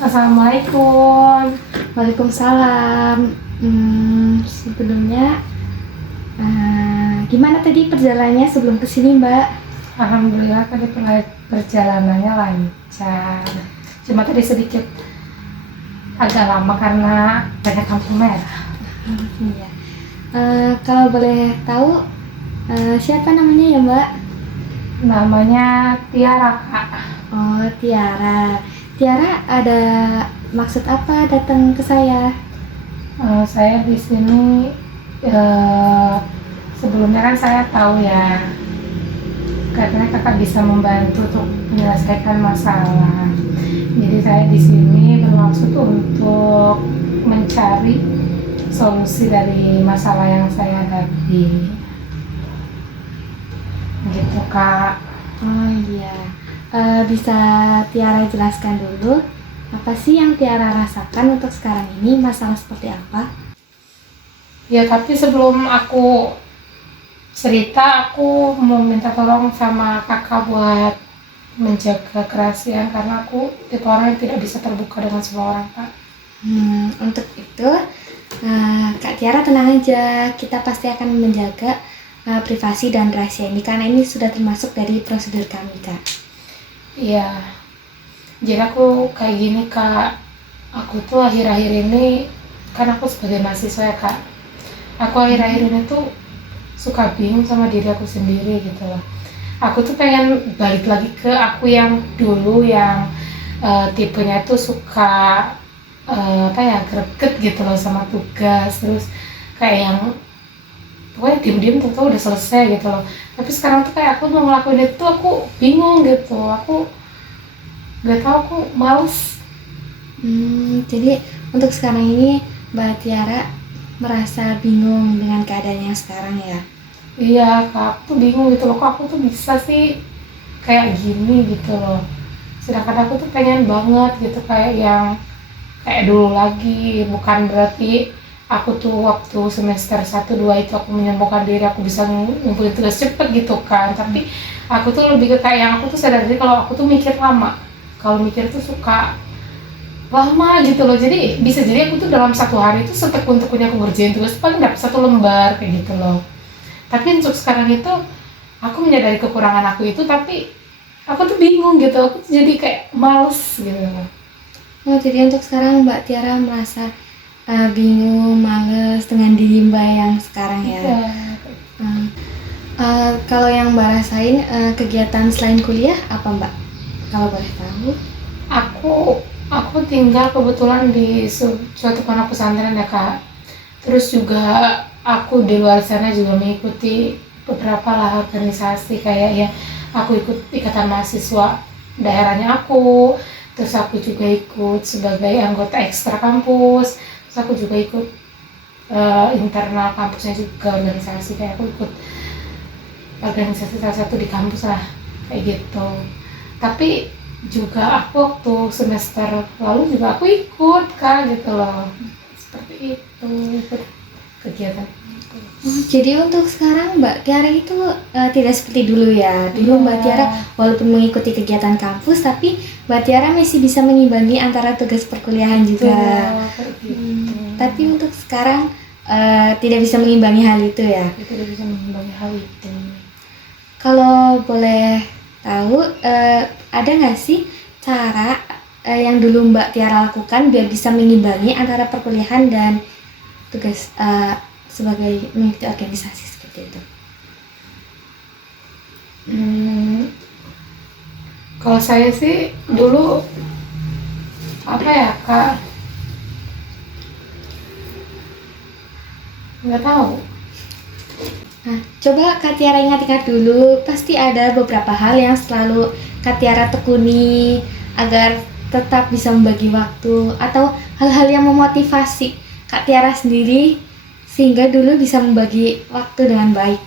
Assalamualaikum. Waalaikumsalam. Sebelumnya, gimana tadi perjalanannya sebelum kesini, Mbak? Alhamdulillah tadi perjalanannya lancar. Cuma tadi sedikit agak lama karena banyak lampu merah. Iya. Kalau boleh tahu, siapa namanya ya, Mbak? Namanya Tiara, Kak. Oh, Tiara. Tiara ada maksud apa datang ke saya? Saya di sini sebelumnya kan saya tahu ya, katanya kakak bisa membantu untuk menyelesaikan masalah. Jadi saya di sini bermaksud untuk mencari solusi dari masalah yang saya hadapi. Gitu, Kak. Oh iya. Bisa Tiara jelaskan dulu apa sih yang Tiara rasakan untuk sekarang ini, masalah seperti apa? Ya, tapi sebelum aku cerita, aku mau minta tolong sama kakak buat menjaga kerahasiaan karena aku tipe orang yang tidak bisa terbuka dengan semua orang, Kak. Untuk itu, Kak Tiara tenang aja, kita pasti akan menjaga privasi dan rahasia ini karena ini sudah termasuk dari prosedur kami, Kak. Iya, jadi aku kayak gini, Kak. Aku tuh akhir-akhir ini, kan aku sebagai mahasiswa ya, Kak. Aku akhir-akhir ini tuh suka bingung sama diri aku sendiri gitu loh. Aku tuh pengen balik lagi ke aku yang dulu yang tipenya tuh suka greget gitu loh sama tugas, terus kayak yang pokoknya diem-diem tuh udah selesai gitu loh. Tapi sekarang tuh kayak aku mau ngelakuin itu tuh aku bingung gitu, aku gak tau, aku males. Jadi untuk sekarang ini Mbak Tiara merasa bingung dengan keadaannya sekarang ya? Iya, Kak, aku tuh bingung gitu loh, kok aku tuh bisa sih kayak gini gitu loh. Sedangkan aku tuh pengen banget gitu kayak yang kayak dulu lagi. Bukan berarti aku tuh waktu semester 1-2 itu aku menyembuhkan diri, aku bisa ngumpulin tugas cepet gitu kan. Tapi aku tuh lebih ke kayak yang aku tuh sadar diri kalau aku tuh mikir lama. Kalau mikir tuh suka lama gitu loh. Jadi bisa jadi aku tuh dalam satu hari tuh setekun-tekunnya aku ngerjain tugas paling dapat 1 lembar kayak gitu loh. Tapi untuk sekarang itu aku menyadari kekurangan aku itu, tapi aku tuh bingung gitu, aku tuh jadi kayak males gitu. Oh, jadi untuk sekarang Mbak Tiara merasa bingung, males dengan diri Mbak yang sekarang ya? Iya. Kalau yang Mbak rasain kegiatan selain kuliah apa Mbak? Kalau boleh tahu? Aku tinggal kebetulan di suatu pondok pesantren ya, Kak. Terus juga aku di luar sana juga mengikuti beberapa lah organisasi kayak ya, aku ikut ikatan mahasiswa daerahnya aku, terus aku juga ikut sebagai anggota ekstra kampus, terus aku juga ikut internal kampusnya juga organisasi, kayak aku ikut organisasi salah satu di kampus lah kayak gitu. Tapi juga aku waktu semester lalu juga aku ikut, Kak, gitu loh, seperti itu, ikut kegiatan. Jadi untuk sekarang Mbak Tiara itu tidak seperti dulu ya. Dulu Iya. Mbak Tiara walaupun mengikuti kegiatan kampus, tapi Mbak Tiara masih bisa mengimbangi antara tugas perkuliahan juga. Kayak gitu. Tapi untuk sekarang tidak bisa mengimbangi hal itu ya. Tidak bisa mengimbangi hal itu. Kalau boleh tahu, ada nggak sih cara yang dulu Mbak Tiara lakukan biar bisa mengimbangi antara perkuliahan dan tugas sebagai mengikuti organisasi seperti itu? Kalau saya sih dulu apa ya, Kak, nggak tahu. Nah, coba Kak Tiara ingat-ingat dulu, pasti ada beberapa hal yang selalu Kak Tiara tekuni agar tetap bisa membagi waktu, atau hal-hal yang memotivasi Kak Tiara sendiri sehingga dulu bisa membagi waktu dengan baik.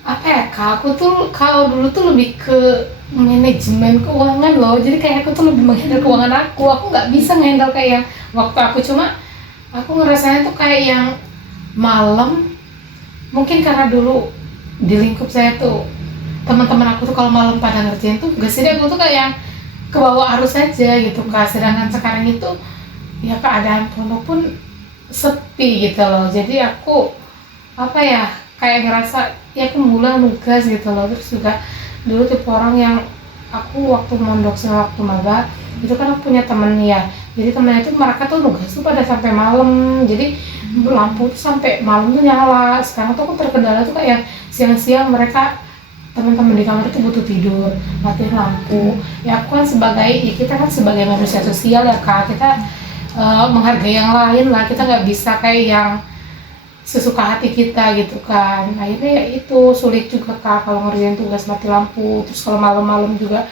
Apa ya, Kak, aku tuh kalau dulu tuh lebih ke manajemen keuangan loh, jadi kayak aku tuh lebih menghandle keuangan aku nggak bisa ngehandle kayak yang waktu aku. Cuma aku ngerasanya tuh kayak yang malam, mungkin karena dulu di lingkup saya tuh teman-teman aku tuh kalau malam pada ngerjain tuh gak sih deh, aku tuh kayak yang ke bawah arus aja gitu Kak. Sedangkan sekarang itu ya keadaan pondok pun sepi gitu loh. Jadi aku apa ya, kayak ngerasa ya aku ngulang nugas gitu loh. Terus juga dulu tipe orang yang aku waktu mondok sama waktu maba itu kan aku punya temen ya, jadi temennya itu mereka tuh nugas tuh pada sampai malam, jadi lampu tuh sampai malam tuh nyala. Sekarang tuh aku terkendala tuh kayak siang-siang mereka teman-teman di kamar itu butuh tidur, matiin lampu. Ya aku kan sebagai, ya kita kan sebagai manusia sosial ya Kak, kita menghargai yang lain lah, kita nggak bisa kayak yang sesuka hati kita gitu kan. Akhirnya ya itu sulit juga Kak kalau ngerjain tugas mati lampu. Terus kalau malam-malam juga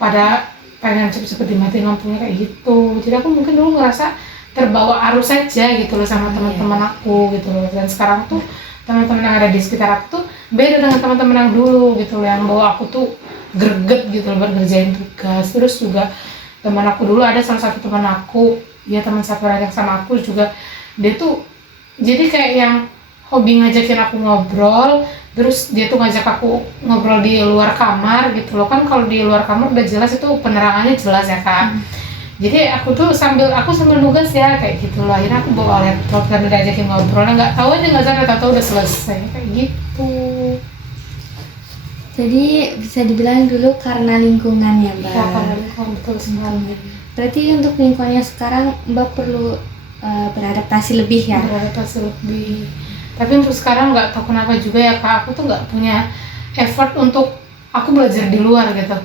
pada pengen cepet-cepet dimatiin lampunya kayak gitu. Jadi aku mungkin dulu ngerasa terbawa arus aja gitu loh sama teman-teman aku gitu loh. Dan sekarang tuh teman-teman yang ada di sekitar aku tuh beda dengan teman-teman yang dulu gitu loh, yang bawa aku tuh greget gitu loh buat ngerjain tugas. Terus juga teman aku dulu ada salah satu teman aku, dia teman satu yang sama aku juga, dia tuh jadi kayak yang hobi ngajakin aku ngobrol. Terus dia tuh ngajak aku ngobrol di luar kamar gitu loh, kan kalau di luar kamar udah jelas itu penerangannya jelas ya Kak. Jadi aku tuh sambil nugas ya kayak gitu loh. Akhirnya aku bawa laptop karena diajakin ngobrol, nggak tahu aja nggak sadar tahu udah selesai kayak gitu. Jadi bisa dibilang dulu karena lingkungan ya Mbak. Ya karena lingkungan, betul sekali. Berarti untuk lingkungannya sekarang Mbak perlu beradaptasi lebih ya? Beradaptasi lebih. Tapi untuk sekarang nggak tahu kenapa juga ya Kak, aku tuh nggak punya effort untuk aku belajar di luar gitu.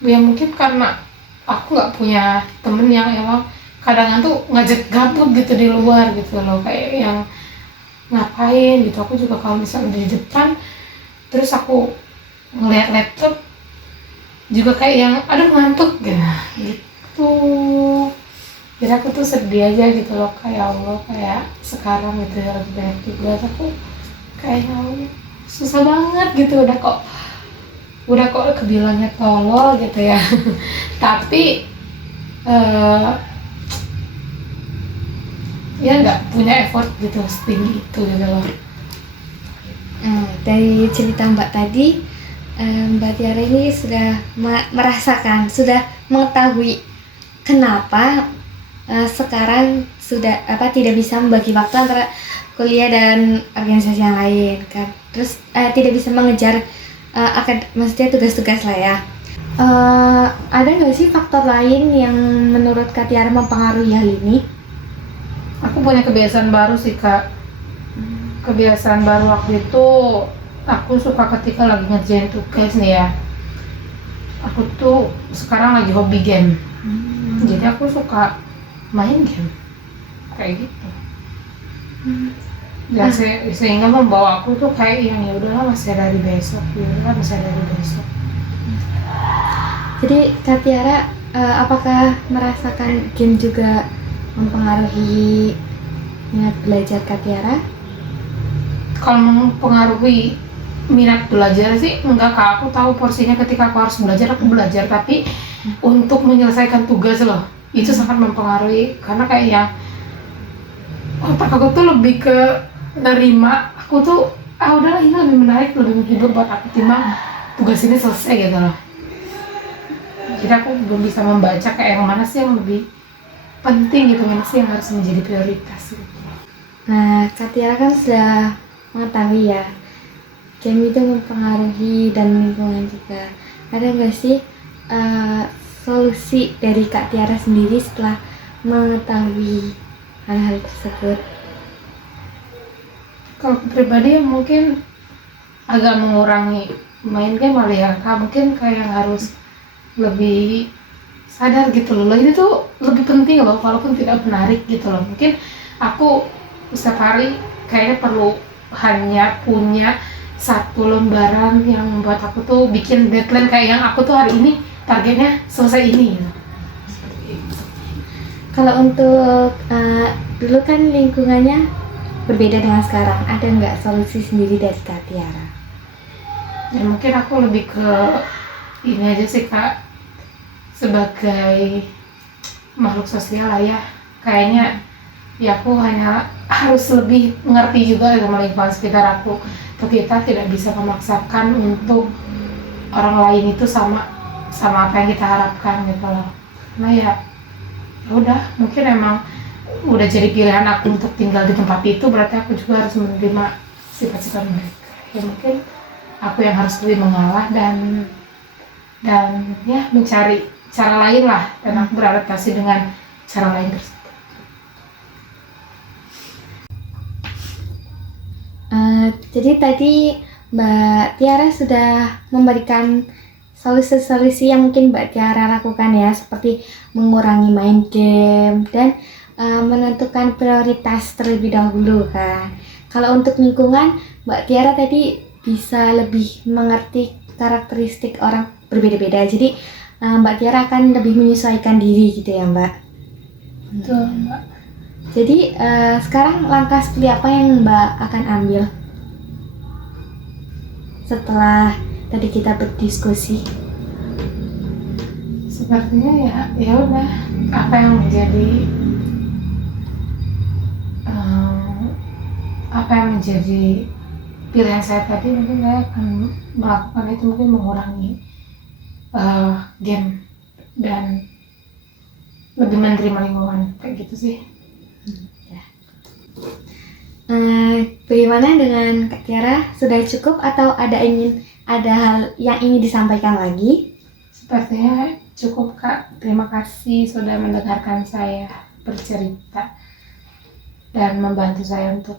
Ya mungkin karena aku nggak punya temen yang emang kadang tuh ngajak gabut gitu di luar gitu loh, kayak yang ngapain gitu. Aku juga kalau misalnya di depan terus aku ngeliat laptop juga kayak yang aduh ngantuk gitu. Jadi aku tuh sedih aja gitu loh, kayak Allah, kayak sekarang gitu ya lagi banyak tugas, aku kayak ya Allah, susah banget gitu. Udah kok kebilangnya tolol gitu ya. Tapi ya nggak punya effort gitu setinggi itu gitu loh. Dari cerita Mbak tadi, Mbak Tiara ini sudah merasakan, sudah mengetahui kenapa sekarang sudah tidak bisa membagi waktu antara kuliah dan organisasi yang lain kan. Terus tidak bisa mengejar maksudnya tugas-tugas lah ya. Ada nggak sih faktor lain yang menurut Kak Tiara mempengaruhi hal ini? Aku punya kebiasaan baru sih Kak. Kebiasaan baru waktu itu aku suka ketika lagi ngerjain tugas nih ya, aku tuh sekarang lagi hobi game. Jadi aku suka main game kayak gitu. Dan sehingga membawa aku tuh kayak yang ya udahlah masih dari besok, masih dari besok. Jadi Kak Tiara apakah merasakan game juga mempengaruhi minat belajar Kak Tiara? Kalau mempengaruhi minat belajar sih enggak Kak, aku tahu porsinya ketika aku harus belajar, aku belajar. Tapi untuk menyelesaikan tugas loh, itu sangat mempengaruhi. Karena kayak yang otak aku tuh lebih ke nerima, aku tuh udahlah ini lebih menarik, lebih menghibur buat aku timbang tugas ini selesai gitu loh. Jadi aku belum bisa membaca kayak yang mana sih yang lebih penting gitu, mana sih yang harus menjadi prioritas gitu. Nah, Kak Tiara kan sudah mengetahui ya, game itu mempengaruhi dan lingkungan juga. Ada nggak sih solusi dari Kak Tiara sendiri setelah mengetahui hal-hal tersebut? Kalau aku pribadi mungkin agak mengurangi main game kali ya Kak, mungkin kayak harus lebih sadar gitu loh, ini tuh lebih penting loh walaupun tidak menarik gitu loh. Mungkin aku setiap hari kayaknya perlu hanya punya satu lembaran yang membuat aku tuh bikin deadline kayak yang aku tuh hari ini targetnya selesai ini gitu. Kalau untuk dulu kan lingkungannya berbeda dengan sekarang, ada nggak solusi sendiri dari Kak Tiara? Ya mungkin aku lebih ke ini aja sih Kak, sebagai makhluk sosial lah ya, kayaknya ya aku hanya harus lebih mengerti juga sama lingkungan sekitar aku. Kita tidak bisa memaksakan untuk orang lain itu sama sama apa yang kita harapkan gitu loh. Karena ya udah, mungkin emang udah jadi pilihan aku untuk tinggal di tempat itu, berarti aku juga harus menerima sifat-sifat mereka. Ya mungkin aku yang harus lebih mengalah dan ya mencari cara lain lah, dan aku beradaptasi dengan cara lain tersebut. Jadi tadi Mbak Tiara sudah memberikan solusi-solusi yang mungkin Mbak Tiara lakukan ya, seperti mengurangi main game dan menentukan prioritas terlebih dahulu kan. Kalau untuk lingkungan, Mbak Tiara tadi bisa lebih mengerti karakteristik orang berbeda-beda. Jadi Mbak Tiara akan lebih menyesuaikan diri gitu ya Mbak. Betul, Mbak. Jadi sekarang langkah seperti apa yang Mbak akan ambil setelah tadi kita berdiskusi? Sepertinya ya udah, apa yang menjadi pilihan saya tadi, mungkin saya akan melakukan itu, mungkin mengurangi game dan lebih menerima lingkungan kayak gitu sih. Bagaimana dengan Kak Tiara? Sudah cukup atau ada hal yang ingin disampaikan lagi? Sepertinya cukup Kak, terima kasih sudah mendengarkan saya bercerita dan membantu saya untuk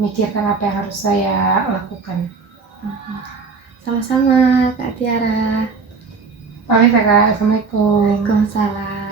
memikirkan apa yang harus saya lakukan. Sama-sama Kak Tiara. Pamit ya Kak, Assalamualaikum. Waalaikumsalam.